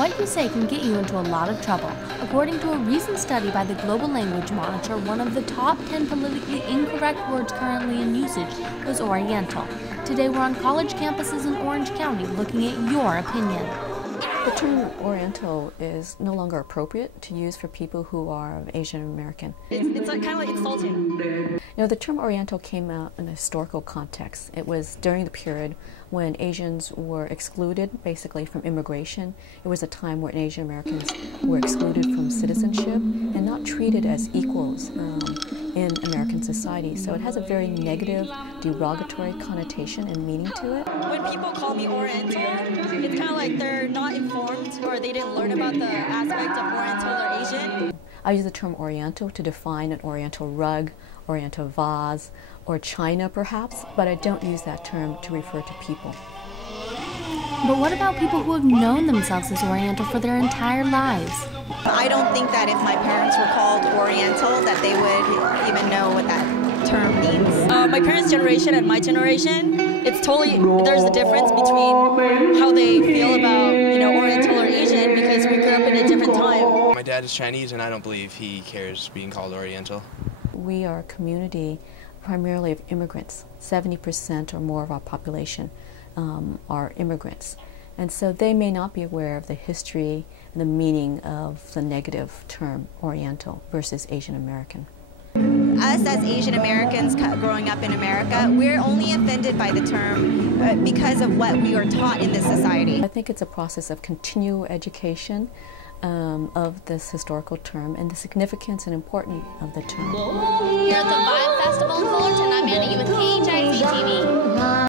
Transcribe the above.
What you say can get you into a lot of trouble. According to a recent study by the Global Language Monitor, one of the top 10 politically incorrect words currently in usage was Oriental. Today we're on college campuses in Orange County looking at your opinion. The term Oriental is no longer appropriate to use for people who are Asian American. It's like, kind of like insulting. You know, the term Oriental came out in a historical context. It was during the period when Asians were excluded basically from immigration. It was a time when Asian Americans were excluded from citizenship and not treated as equals in American society. So it has a very negative, derogatory connotation and meaning to it. When people call me Oriental, it's kind of like they're not informed or they didn't learn about the aspect of Oriental or Asian. I use the term Oriental to define an Oriental rug, Oriental vase, or china perhaps, but I don't use that term to refer to people. But what about people who have known themselves as Oriental for their entire lives? I don't think that if my parents were called Oriental that they would even know what that term means. My parents' generation and my generation, it's totally, there's a difference between how they feel about, Oriental or Asian because we grew up in a different time. My dad is Chinese and I don't believe he cares being called Oriental. We are a community primarily of immigrants. 70% or more of our population are immigrants. And so they may not be aware of the history and the meaning of the negative term Oriental versus Asian American. Us as Asian Americans growing up in America, we're only offended by the term because of what we are taught in this society. I think it's a process of continual education of this historical term and the significance and importance of the term. Here at the Vibe Festival in Fullerton, I'm Annie with KHIZ TV.